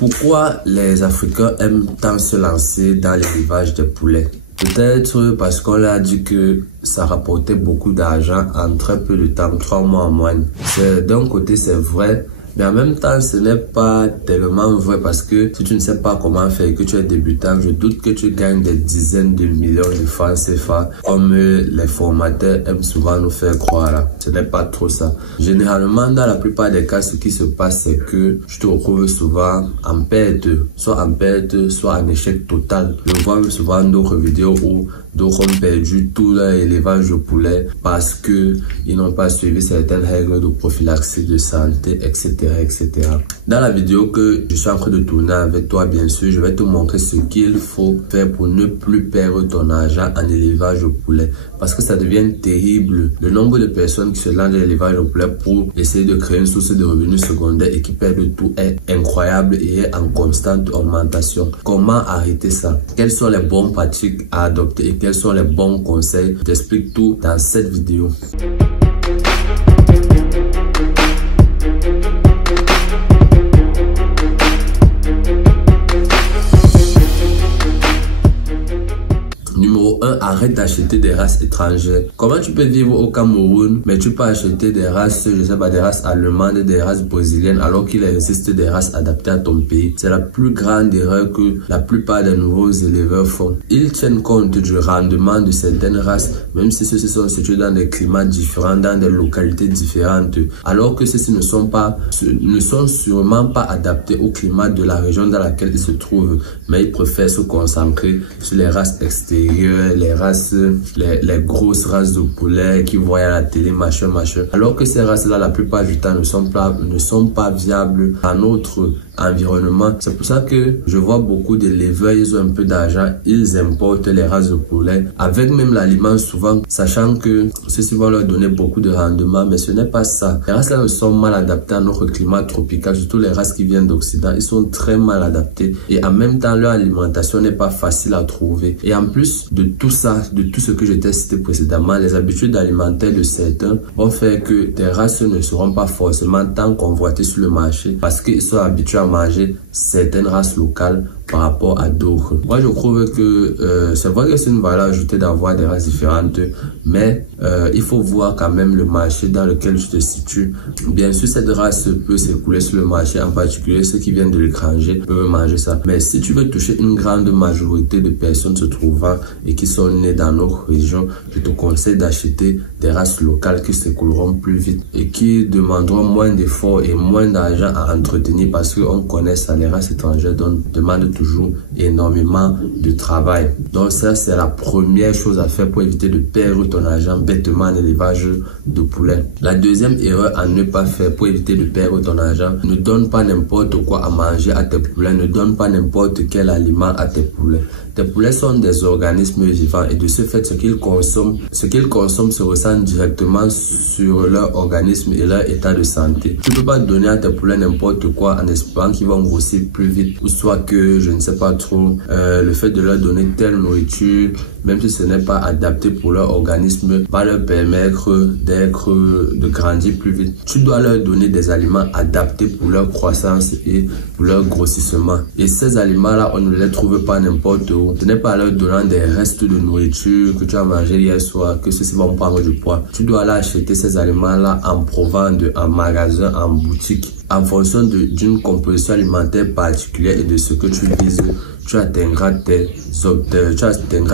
Pourquoi les Africains aiment tant se lancer dans l'élevage des poulets? Peut-être parce qu'on leur a dit que ça rapportait beaucoup d'argent en très peu de temps, 3 mois en moyenne. D'un côté, c'est vrai. Mais en même temps, ce n'est pas tellement vrai parce que si tu ne sais pas comment faire et que tu es débutant, je doute que tu gagnes des dizaines de millions de francs CFA comme les formateurs aiment souvent nous faire croire là. Ce n'est pas trop ça. Généralement, dans la plupart des cas, ce qui se passe, c'est que je te retrouve souvent en perte, soit en échec total. Je vois souvent d'autres vidéos où d'autres ont perdu tout leur élevage de poulet parce que ils n'ont pas suivi certaines règles de prophylaxie de santé, etc. Dans la vidéo que je suis en train de tourner avec toi, bien sûr, je vais te montrer ce qu'il faut faire pour ne plus perdre ton argent en élevage de poulet. Parce que ça devient terrible. Le nombre de personnes qui se lancent dans l'élevage de poulet pour essayer de créer une source de revenus secondaires et qui perdent tout est incroyable et est en constante augmentation. Comment arrêter ça? Quelles sont les bonnes pratiques à adopter et quels sont les bons conseils? Je t'explique tout dans cette vidéo. Numéro 1, arrête d'acheter des races étrangères. Comment tu peux vivre au Cameroun, mais tu peux acheter des races, je sais pas, des races allemandes, des races brésiliennes, alors qu'il existe des races adaptées à ton pays? C'est la plus grande erreur que la plupart des nouveaux éleveurs font. Ils tiennent compte du rendement de certaines races, même si ceux-ci sont situés dans des climats différents, dans des localités différentes, alors que ceux-ci ne sont sûrement pas adaptés au climat de la région dans laquelle ils se trouvent, mais ils préfèrent se concentrer sur les races extérieures, les races, les grosses races de poulet qui voient à la télé, machin. Alors que ces races-là, la plupart du temps, ne sont pas viables à notre environnement. C'est pour ça que je vois beaucoup d'éleveurs, ils ont un peu d'argent, ils importent les races de poulet avec même l'aliment souvent, sachant que ceux-ci vont leur donner beaucoup de rendement, mais ce n'est pas ça. Les races-là sont mal adaptées à notre climat tropical, surtout les races qui viennent d'Occident, ils sont très mal adaptés et en même temps, leur alimentation n'est pas facile à trouver. Et en plus de tout ça, de tout ce que je t'ai cité précédemment, les habitudes alimentaires de certains vont faire que tes races ne seront pas forcément tant convoitées sur le marché parce qu'ils sont habitués à manger certaines races locales par rapport à d'autres. Moi, je trouve que c'est vrai que c'est une valeur ajoutée d'avoir des races différentes, mais il faut voir quand même le marché dans lequel tu te situes. Bien sûr, cette race peut s'écouler sur le marché, en particulier ceux qui viennent de l'étranger peuvent manger ça. Mais si tu veux toucher une grande majorité de personnes se trouvant et qui sont nées dans notre région, je te conseille d'acheter des races locales qui s'écouleront plus vite et qui demanderont moins d'efforts et moins d'argent à entretenir parce qu'on connaît ça, les races étrangères demandent toujours énormément de travail. Donc ça, c'est la première chose à faire pour éviter de perdre ton argent bêtement en élevage de poulet. La deuxième erreur à ne pas faire pour éviter de perdre ton argent, ne donne pas n'importe quoi à manger à tes poulets, ne donne pas n'importe quel aliment à tes poulets. Tes poulets sont des organismes vivants et de ce fait, ce qu'ils consomment se ressent directement sur leur organisme et leur état de santé. Tu ne peux pas donner à tes poulets n'importe quoi en espérant qu'ils vont grossir plus vite ou soit que, je ne sais pas trop, le fait de leur donner telle nourriture, même si ce n'est pas adapté pour leur organisme, va leur permettre de grandir plus vite. Tu dois leur donner des aliments adaptés pour leur croissance et pour leur grossissement. Et ces aliments-là, on ne les trouve pas n'importe où. Ce n'est pas leur donnant des restes de nourriture que tu as mangé hier soir que ceux-ci vont prendre du poids. Tu dois aller acheter ces aliments-là en provente, en magasin, en boutique. En fonction d'une composition alimentaire particulière et de ce que tu vises, tu atteindras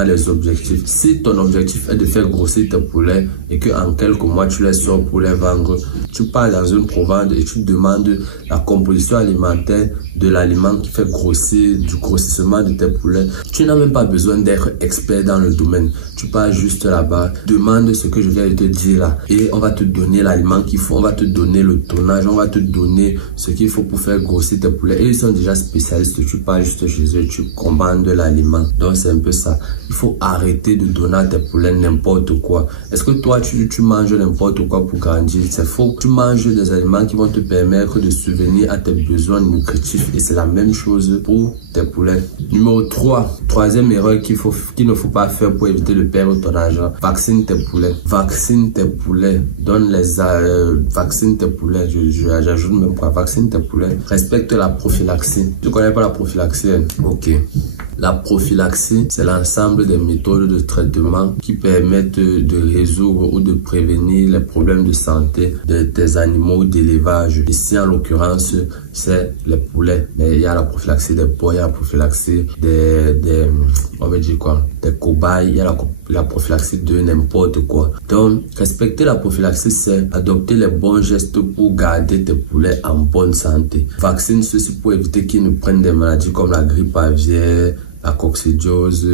les objectifs. Si ton objectif est de faire grossir tes poulets et que en quelques mois tu les sors pour les vendre, tu pars dans une provente et tu demandes la composition alimentaire de l'aliment qui fait grossir, du grossissement de tes poulets. Tu n'as même pas besoin d'être expert dans le domaine. Tu pars juste là-bas, demande ce que je viens de te dire là et on va te donner l'aliment qu'il faut, on va te donner le tonnage, on va te donner ce qu'il faut pour faire grossir tes poulets. Et ils sont déjà spécialistes, tu pars juste chez eux, tu commandes l'aliment. Donc c'est un peu ça. Il faut arrêter de donner à tes poulets n'importe quoi. Est-ce que toi tu manges n'importe quoi pour grandir? C'est faux. Tu manges des aliments qui vont te permettre de subvenir à tes besoins nutritifs et c'est la même chose pour tes poulets. Numéro 3, troisième erreur qu'il ne faut pas faire pour éviter de perdre ton argent. Vaccine tes poulets. Vaccine tes poulets. Vaccine tes poulets. J'ajoute même pas. Vaccine tes poulets. Respecte la prophylaxie. Tu connais pas la prophylaxie? Ok. La prophylaxie, c'est l'ensemble des méthodes de traitement qui permettent de résoudre ou de prévenir les problèmes de santé des animaux d'élevage. Ici, en l'occurrence, c'est les poulets. Mais il y a la prophylaxie des pois, il y a la prophylaxie on va dire quoi, des cobayes, il y a la prophylaxie de n'importe quoi. Donc, respecter la prophylaxie, c'est adopter les bons gestes pour garder tes poulets en bonne santé. Vaccine ceci pour éviter qu'ils ne prennent des maladies comme la grippe aviaire, la coccidiose,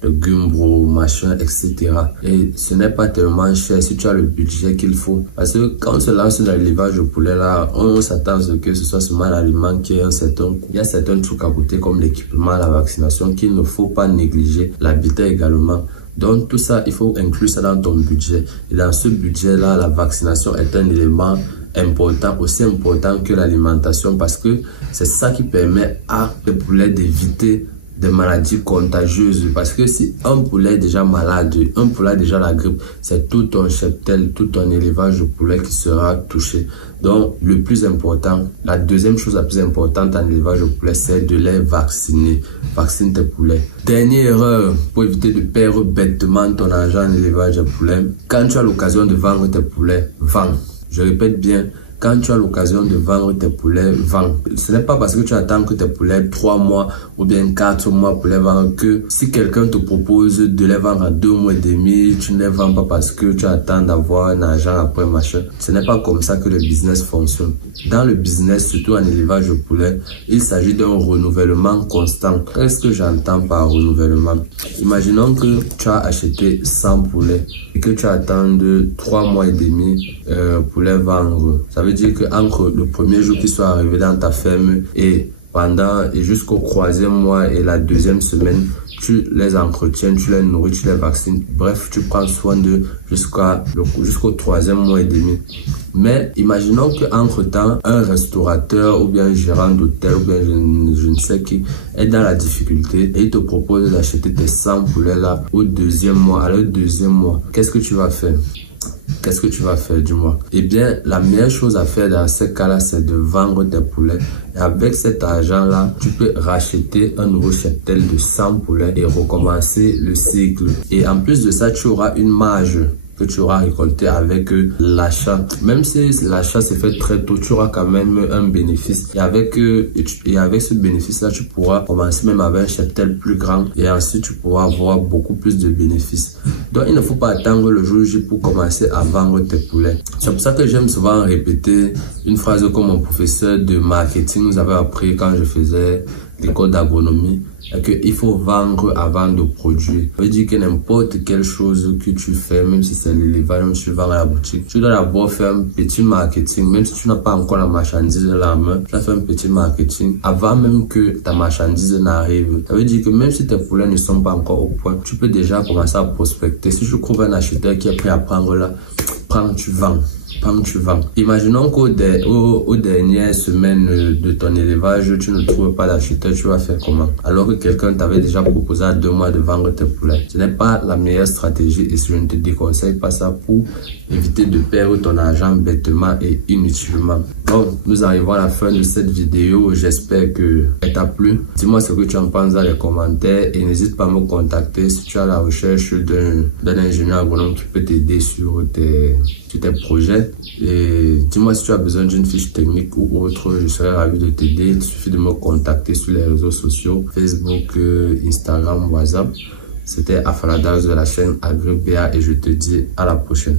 le gumbro, machin, etc. Et ce n'est pas tellement cher si tu as le budget qu'il faut. Parce que quand on se lance dans l'élevage de poulet là, on s'attend à ce que ce soit seulement l'aliment qui ait un certain coût. Il y a certains trucs à côté comme l'équipement, la vaccination qu'il ne faut pas négliger, l'habitat également. Donc tout ça, il faut inclure ça dans ton budget. Et dans ce budget-là, la vaccination est un élément important, aussi important que l'alimentation parce que c'est ça qui permet à les poulets d'éviter des maladies contagieuses. Parce que si un poulet est déjà malade, un poulet a déjà la grippe, c'est tout ton cheptel, tout ton élevage de poulet qui sera touché. Donc, le plus important, la deuxième chose la plus importante en élevage de poulet, c'est de les vacciner. Vaccine tes poulets. Dernière erreur pour éviter de perdre bêtement ton argent en élevage de poulet. Quand tu as l'occasion de vendre tes poulets, vends. Je répète bien, quand tu as l'occasion de vendre tes poulets, vends. Ce n'est pas parce que tu attends que tes poulets 3 mois ou bien 4 mois pour les vendre que si quelqu'un te propose de les vendre à 2 mois et demi, tu ne les vends pas parce que tu attends d'avoir un argent après machin. Ce n'est pas comme ça que le business fonctionne. Dans le business, surtout en élevage de poulets, il s'agit d'un renouvellement constant. Qu'est-ce que j'entends par renouvellement? Imaginons que tu as acheté 100 poulets et que tu attends de 3 mois et demi pour les vendre. Ça veut dire qu'entre le premier jour qu'ils soient arrivés dans ta ferme et jusqu'au 3e mois et la 2e semaine, tu les entretiens, tu les nourris, tu les vaccines. Bref, tu prends soin d'eux jusqu'au 3e mois et demi. Mais imaginons qu'entre-temps, un restaurateur ou bien un gérant d'hôtel ou bien je ne sais qui est dans la difficulté et il te propose d'acheter tes 100 poulets là au 2e mois. À le 2e mois, qu'est-ce que tu vas faire? Qu'est-ce que tu vas faire, dis-moi? Eh bien, la meilleure chose à faire dans ces cas-là, c'est de vendre tes poulets. Et avec cet argent-là, tu peux racheter un nouveau cheptel de 100 poulets et recommencer le cycle. Et en plus de ça, tu auras une marge que tu auras récolté avec l'achat. Même si l'achat s'est fait très tôt, tu auras quand même un bénéfice. Et avec ce bénéfice-là, tu pourras commencer même avec un cheptel plus grand et ensuite tu pourras avoir beaucoup plus de bénéfices. Donc, il ne faut pas attendre le jour J pour commencer à vendre tes poulets. C'est pour ça que j'aime souvent répéter une phrase que mon professeur de marketing nous avait appris quand je faisais l'école d'agronomie. Qu'il faut vendre avant de produire. Ça veut dire que n'importe quelle chose que tu fais, même si c'est l'élevage, même si tu vends à la boutique, tu dois d'abord faire un petit marketing. Même si tu n'as pas encore la marchandise à la main, tu dois faire un petit marketing avant même que ta marchandise n'arrive. Ça veut dire que même si tes poulets ne sont pas encore au point, tu peux déjà commencer à prospecter. Si tu trouves un acheteur qui est prêt à prendre là, prends, tu vends. Quand tu vends. Imaginons qu'aux dernières semaines de ton élevage, tu ne trouves pas d'acheteur, tu vas faire comment? Alors que quelqu'un t'avait déjà proposé à 2 mois de vendre tes poulets. Ce n'est pas la meilleure stratégie et je ne te déconseille pas ça pour éviter de perdre ton argent bêtement et inutilement. Bon, nous arrivons à la fin de cette vidéo. J'espère qu'elle t'a plu. Dis-moi ce que tu en penses dans les commentaires et n'hésite pas à me contacter si tu as la recherche d'un ingénieur agronome qui peut t'aider sur tes projets. Et dis-moi si tu as besoin d'une fiche technique ou autre, je serai ravi de t'aider. Il suffit de me contacter sur les réseaux sociaux, Facebook, Instagram, WhatsApp. C'était Afaladas de la chaîne AgriBA et je te dis à la prochaine.